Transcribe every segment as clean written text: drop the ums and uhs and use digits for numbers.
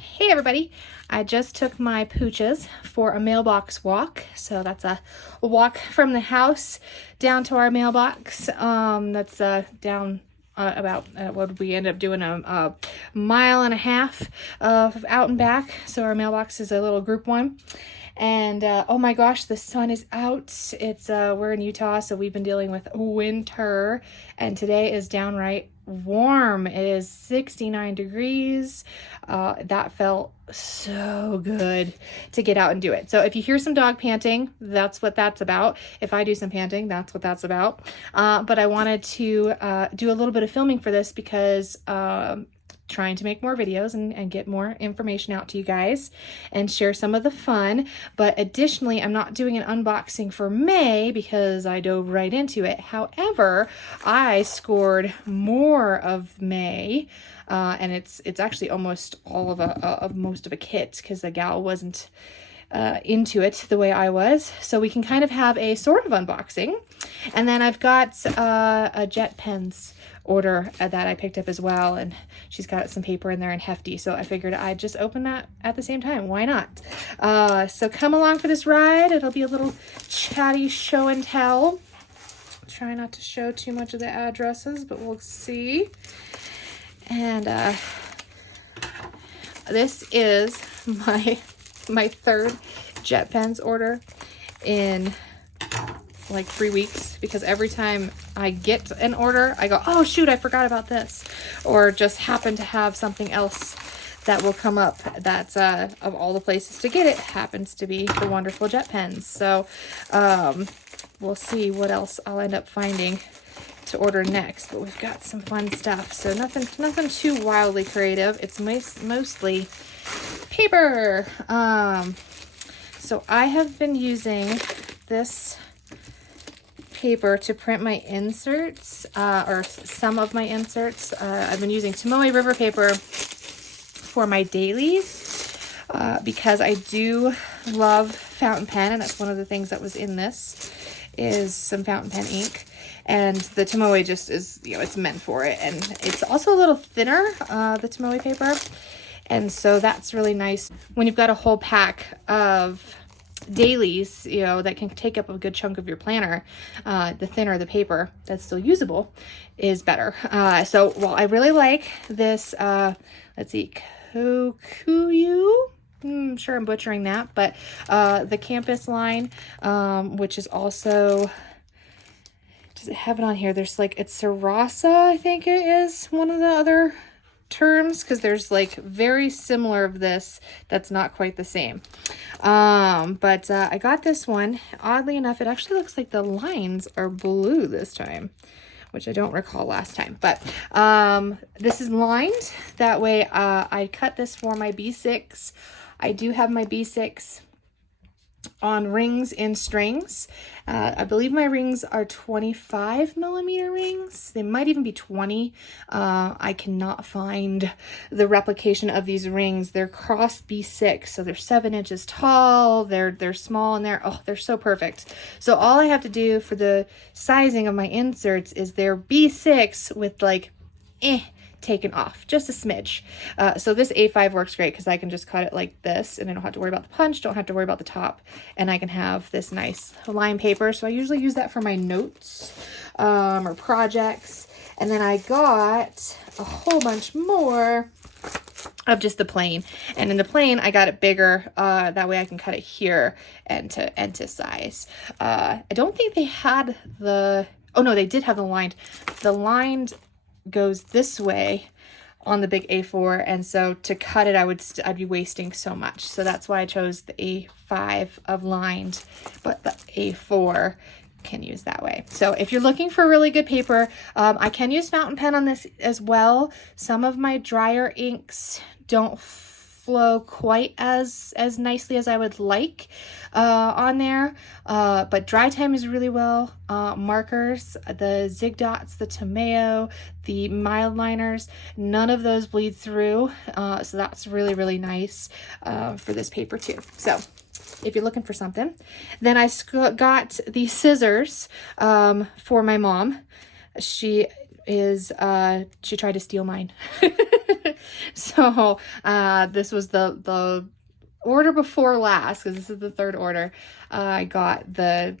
Hey everybody, I just took my pooches for a mailbox walk. So that's a walk from the house down to our mailbox. That's down about what did we end up doing, a mile and a half of out and back. So our mailbox is a little group one. And oh my gosh, the sun is out. It's we're in Utah, so we've been dealing with winter, and today is downright warm. It is 69 degrees. That felt so good to get out and do it. So if you hear some dog panting, that's what that's about. If I do some panting, that's what that's about. But I wanted to do a little bit of filming for this because trying to make more videos and get more information out to you guys and share some of the fun. But additionally, I'm not doing an unboxing for May because I dove right into it. However, I scored more of May, and it's actually almost all of most of a kit because the gal wasn't into it the way I was. So we can kind of have a sort of unboxing. And then I've got a jet pens order that I picked up as well, and she's got some paper in there and hefty, so I figured I'd just open that at the same time. Why not? So come along for this ride. It'll be a little chatty show and tell. Try not to show too much of the addresses, but we'll see. And this is my third jet pens order in like 3 weeks, because every time I get an order, I go, oh shoot, I forgot about this, or just happen to have something else that will come up that's of all the places to get it happens to be the wonderful jet pens. So we'll see what else I'll end up finding to order next, but we've got some fun stuff. So nothing too wildly creative. It's mostly paper. So I have been using this paper to print my inserts, or some of my inserts. I've been using Tomoe River paper for my dailies because I do love fountain pen, and that's one of the things that was in this is some fountain pen ink. And the Tomoe just is, it's meant for it. And it's also a little thinner, the Tomoe paper. And so that's really nice when you've got a whole pack of dailies, that can take up a good chunk of your planner. The thinner the paper that's still usable is better. So while I really like this, let's see, Kokuyu, I'm sure I'm butchering that, but the campus line, which is also, does it have it on here? There's like, it's Sarasa, I think it is one of the other terms, because there's like very similar of this that's not quite the same. But I got this one. Oddly enough, it actually looks like the lines are blue this time, which I don't recall last time. But this is lined. That way I cut this for my B6. I do have my B6 on rings in strings. I believe my rings are 25 millimeter rings. They might even be 20. I cannot find the replication of these rings. They're cross B6, so they're 7 inches tall. They're small, and they're so perfect. So all I have to do for the sizing of my inserts is they're B6 with like taken off just a smidge. So this A5 works great because I can just cut it like this, and I don't have to worry about the punch, don't have to worry about the top, and I can have this nice line paper. So I usually use that for my notes or projects. And then I got a whole bunch more of just the plain, and in the plain I got it bigger, that way I can cut it here and to size. I don't think they had the, oh no, they did have the lined. The lined goes this way on the big A4, and so to cut it I'd be wasting so much. So that's why I chose the A5 of lined, but the A4 can use that way. So if you're looking for really good paper, I can use fountain pen on this as well. Some of my drier inks don't flow quite as nicely as I would like on there, but dry time is really well. Markers, the Zig Dots, the Tomeo, the mild liners, none of those bleed through, so that's really nice for this paper too. So if you're looking for something, then I got the scissors for my mom. She is she tried to steal mine. So this was the order before last, because this is the third order. I got the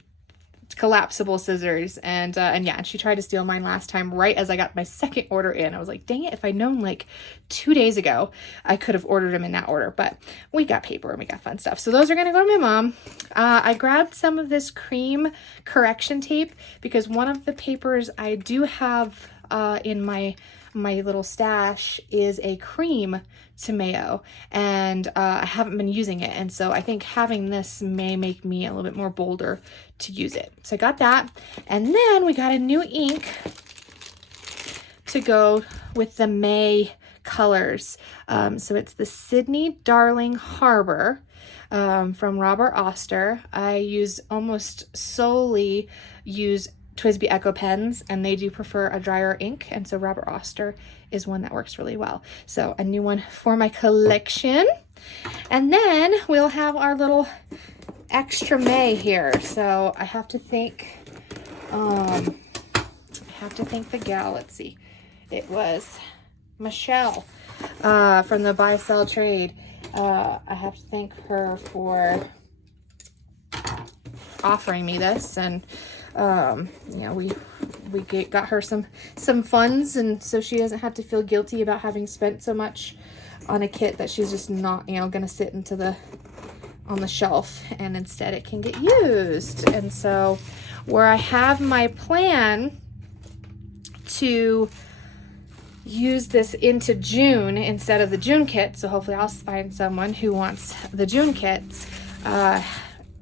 collapsible scissors, and yeah, she tried to steal mine last time right as I got my second order in. I was like, dang it, if I'd known like 2 days ago, I could have ordered them in that order. But we got paper and we got fun stuff, so those are gonna go to my mom. I grabbed some of this cream correction tape because one of the papers I do have in my little stash is a cream to mayo, and I haven't been using it, and so I think having this may make me a little bit more bolder to use it. So I got that, and then we got a new ink to go with the May colors. So it's the Sydney Darling Harbor from Robert Oster. I use almost solely use TWSBI Echo pens, and they do prefer a drier ink, and so Robert Oster is one that works really well. So a new one for my collection. And then we'll have our little extra May here. So I have to thank the gal. Let's see, it was Michelle from the Buy Sell Trade. I have to thank her for offering me this, and you know, we got her some funds, and so she doesn't have to feel guilty about having spent so much on a kit that she's just not, you know, gonna sit on the shelf, and instead it can get used. And so where I have my plan to use this into June instead of the June kit, so hopefully I'll find someone who wants the June kits.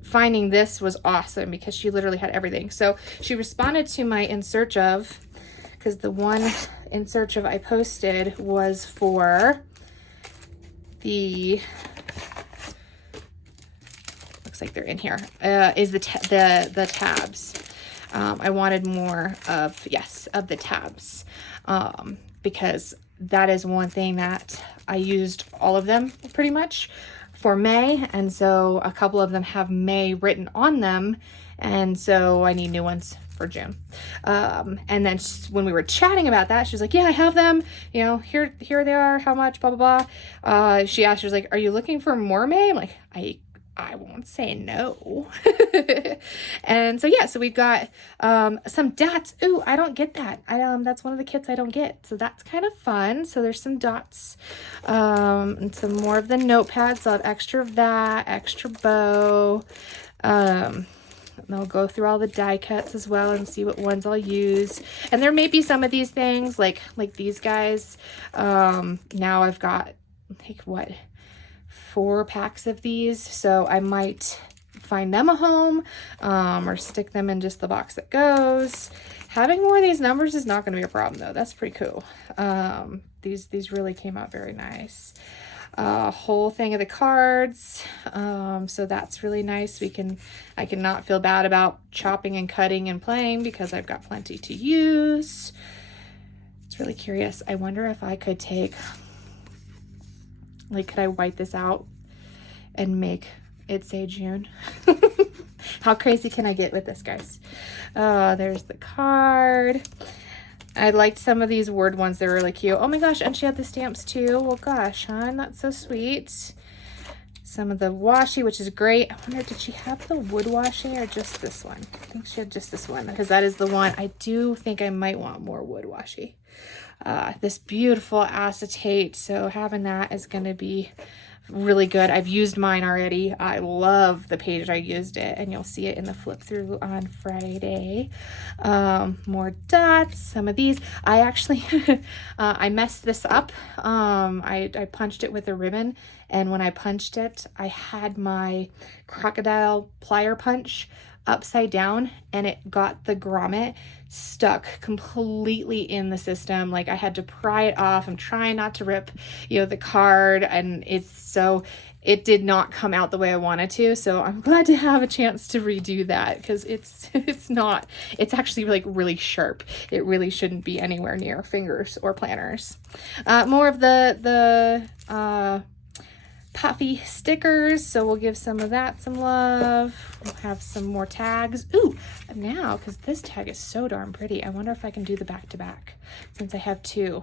Finding this was awesome because she literally had everything. So she responded to my in search of, because the one in search of I posted was for the, looks like they're in here, is the tabs. I wanted more of, yes, of the tabs, because that is one thing that I used all of them pretty much for May, and so a couple of them have May written on them, and so I need new ones for June. And then when we were chatting about that, she was like, yeah, I have them, you know, here they are, how much, blah blah blah. She asked, she was like, are you looking for more May? I'm like, I won't say no. And so yeah, so we've got some dots. Ooh, I don't get that. That's one of the kits I don't get, so that's kind of fun. So there's some dots, and some more of the notepads. So I'll have extra of that, extra bow. And I'll go through all the die cuts as well and see what ones I'll use. And there may be some of these things like these guys. Now I've got like what, 4 packs of these, so I might find them a home, or stick them in just the box that goes. Having more of these numbers is not going to be a problem though. That's pretty cool. These really came out very nice. A whole thing of the cards, so that's really nice. I can not feel bad about chopping and cutting and playing because I've got plenty to use. It's really curious. I wonder if I could take, like, could I white this out and make it say June? How crazy can I get with this, guys? There's the card. I liked some of these word ones. They're really cute. Oh my gosh, and she had the stamps too. Well, gosh, hon, that's so sweet. Some of the washi, which is great. I wonder, did she have the wood washi or just this one? I think she had just this one, because that is the one. I do think I might want more wood washi. This beautiful acetate, so having that is going to be really good. I've used mine already. I love the page I used it, and you'll see it in the flip through on Friday. More dots, some of these. I actually I messed this up. I punched it with a ribbon, and when I punched it, I had my crocodile plier punch upside down, and it got the grommet stuck completely in the system. Like, I had to pry it off. I'm trying not to rip, you know, the card, and it did not come out the way I wanted to. So I'm glad to have a chance to redo that, because it's actually like really sharp. It really shouldn't be anywhere near fingers or planners. More of the puffy stickers, so we'll give some of that some love. We'll have some more tags. Ooh, now, because this tag is so darn pretty, I wonder if I can do the back-to-back since I have two.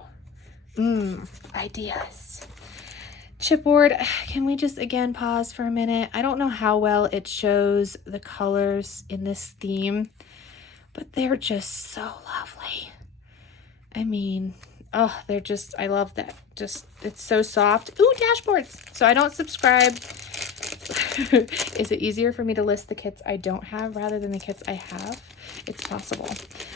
Ideas. Chipboard, can we just again pause for a minute? I don't know how well it shows the colors in this theme, but they're just so lovely. I mean, oh, they're just, I love that. Just, it's so soft. Ooh, dashboards. So I don't subscribe. Is it easier for me to list the kits I don't have rather than the kits I have? It's possible,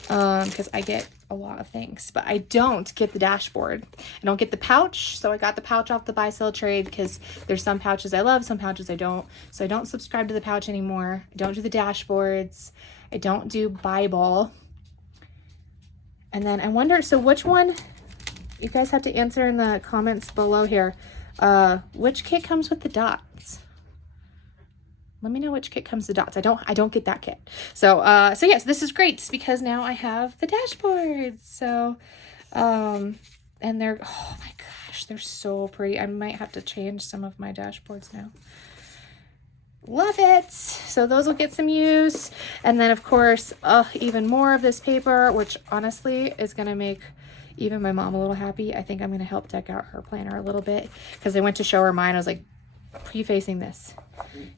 because I get a lot of things, but I don't get the dashboard. I don't get the pouch. So I got the pouch off the buy sell trade because there's some pouches I love, some pouches I don't. So I don't subscribe to the pouch anymore. I don't do the dashboards. I don't do Bible. And then I wonder, so which one, you guys have to answer in the comments below here, which kit comes with the dots? Let me know which kit comes with the dots. I don't get that kit. So yes, this is great because now I have the dashboards. So, and they're, oh my gosh, they're so pretty. I might have to change some of my dashboards now. Love it. So those will get some use. And then of course, even more of this paper, which honestly is going to make even my mom a little happy. I think I'm going to help deck out her planner a little bit because I went to show her mine. I was like, pre-facing this,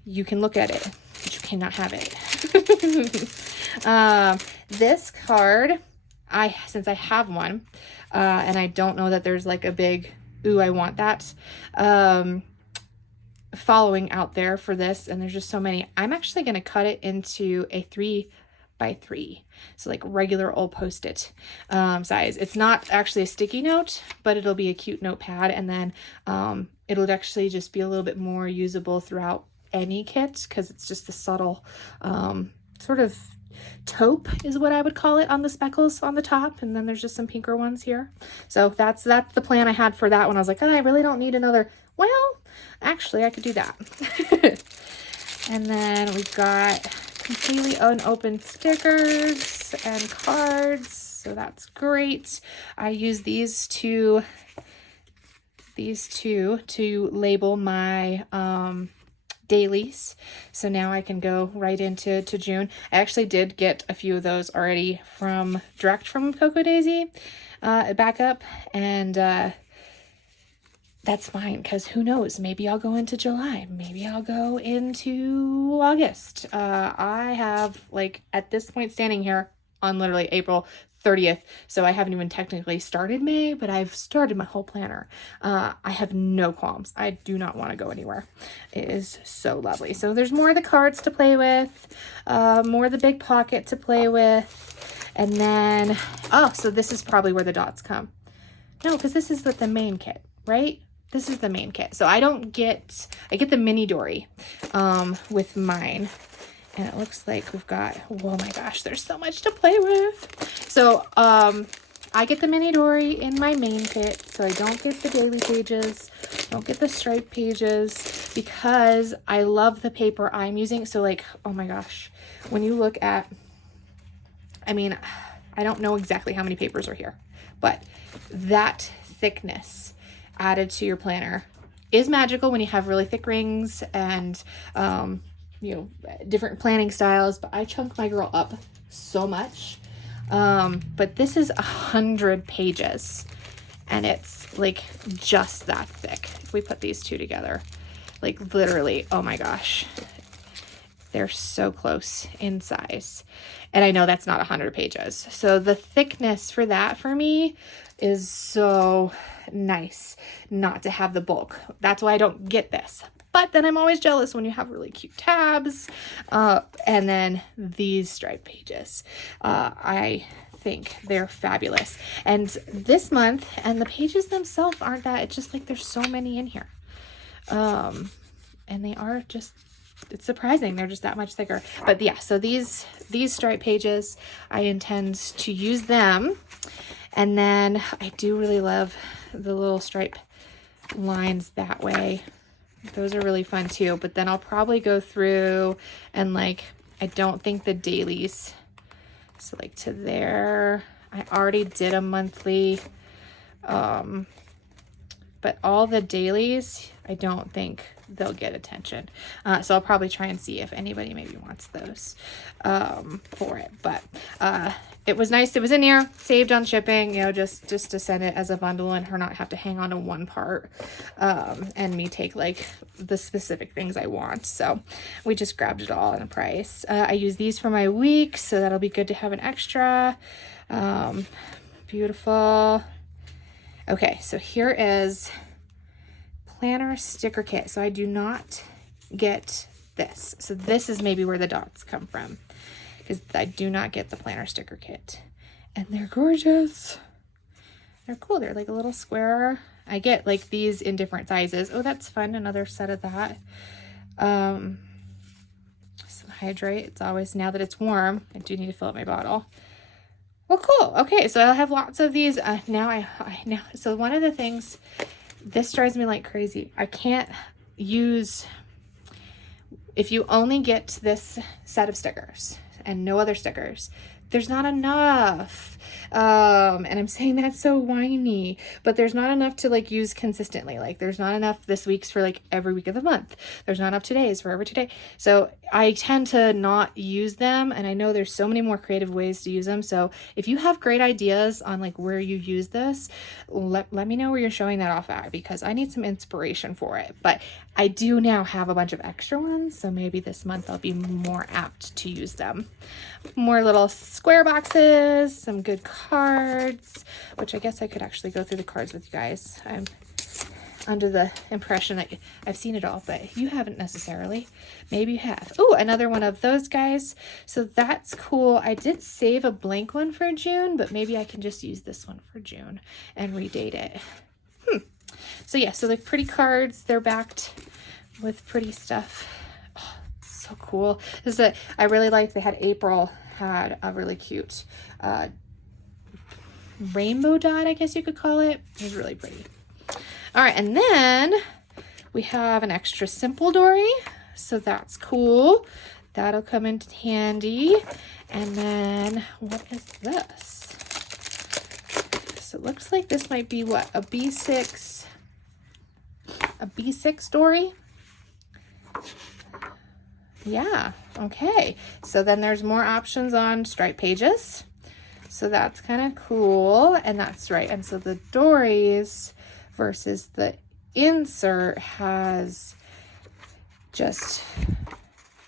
you can look at it, but you cannot have it. This card, since I have one, and I don't know that there's like a big, ooh, I want that, following out there for this, and there's just so many, I'm actually going to cut it into a 3x3, so like regular old post-it size. It's not actually a sticky note, but it'll be a cute notepad, and then it'll actually just be a little bit more usable throughout any kit because it's just the subtle sort of taupe is what I would call it on the speckles on the top, and then there's just some pinker ones here. So that's the plan I had for that one. I was like, oh, I really don't need another. Well, actually I could do that. And then we've got completely unopened stickers and cards, so that's great. I use these two to label my dailies, so now I can go right into June. I actually did get a few of those already direct from CocoaDaisy back up, and that's fine because who knows, maybe I'll go into July, maybe I'll go into August. I have, like, at this point standing here on literally April 30th, so I haven't even technically started May, but I've started my whole planner. I have no qualms. I do not want to go anywhere. It is so lovely. So there's more of the cards to play with, more of the big pocket to play with, and then, oh, so this is probably where the dots come. No, because this is the main kit, right? This is the main kit. So I get the mini Dory with mine. And it looks like we've got, oh my gosh, there's so much to play with. So I get the mini Dory in my main kit. So I don't get the daily pages, don't get the stripe pages because I love the paper I'm using. So like, oh my gosh, when you look at, I mean, I don't know exactly how many papers are here, but that thickness added to your planner is magical when you have really thick rings and you know, different planning styles. But I chunk my girl up so much. But this is 100 pages and it's like just that thick. If we put these two together, like literally, oh my gosh, they're so close in size. And I know that's not 100 pages. So the thickness for that for me is so nice not to have the bulk. That's why I don't get this. But then I'm always jealous when you have really cute tabs. And then these striped pages. I think they're fabulous. And this month, and the pages themselves aren't that, it's just like there's so many in here. And they are just, it's surprising they're just that much thicker. But yeah, so these striped pages, I intend to use them. And then I do really love the little stripe lines that way. Those are really fun too. But then I'll probably go through and like, I don't think the dailies, so like to there, I already did a monthly but all the dailies, I don't think they'll get attention. So I'll probably try and see if anybody maybe wants those for it. But it was nice. It was in here, saved on shipping, you know, just to send it as a bundle and her not have to hang on to one part and me take like the specific things I want. So we just grabbed it all in a price. I use these for my week, so that'll be good to have an extra. Beautiful. Okay, so here is planner sticker kit. So I do not get this. So this is maybe where the dots come from, because I do not get the planner sticker kit. And they're gorgeous. They're cool. They're like a little square. I get like these in different sizes. Oh, that's fun. Another set of that. Some hydrate. It's always, now that it's warm, I do need to fill up my bottle. Well, cool. Okay, so I'll have lots of these. So one of the things, this drives me like crazy. I can't use, if you only get this set of stickers and no other stickers, there's not enough. And I'm saying that so whiny, but there's not enough to like use consistently. Like there's not enough this week's for like every week of the month. There's not enough today's for every today. So I tend to not use them. And I know there's so many more creative ways to use them. So if you have great ideas on like where you use this, let me know where you're showing that off at, because I need some inspiration for it. But I do now have a bunch of extra ones. So maybe this month I'll be more apt to use them. More little square boxes, some good cards, which I guess I could actually go through the cards with you guys. I'm under the impression that I've seen it all, but you haven't necessarily. Maybe you have. Oh, another one of those guys. So that's cool. I did save a blank one for June, but maybe I can just use this one for June and redate it. So yeah, so the pretty cards, they're backed with pretty stuff. Oh, so cool. This is I really liked, they had April had a really cute rainbow dot, I guess you could call it. It was really pretty. All right, and then we have an extra simple dory, so that's cool. That'll come in handy. And then what is this? So it looks like this might be what, a B6 dory. Yeah, okay. So then there's more options on stripe pages. So that's kind of cool. And that's right. And so the dories versus the insert has just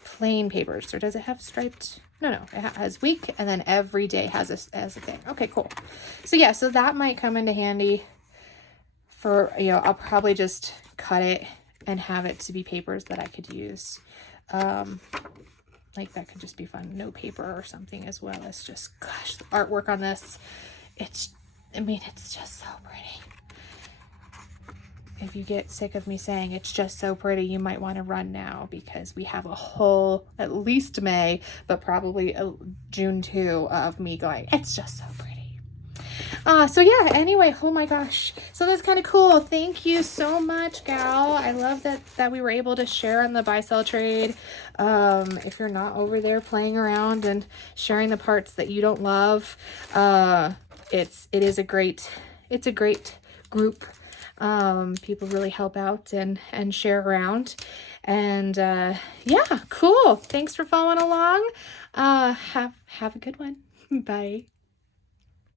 plain papers. Or does it have striped? No, it has week, and then every day has a thing. Okay, cool. So yeah, so that might come into handy for, you know, I'll probably just cut it and have it to be papers that I could use. Like that could just be fun. No paper or something, as well as just, gosh, the artwork on this. It's just so pretty. If you get sick of me saying it's just so pretty, you might want to run now, because we have a whole, at least May, but probably June too, of me going, it's just so pretty. So yeah, anyway, oh my gosh. So that's kind of cool. Thank you so much, gal. I love that we were able to share on the buy sell trade. If you're not over there playing around and sharing the parts that you don't love, it's a great group. People really help out and share around. And yeah, cool. Thanks for following along. Have a good one. Bye.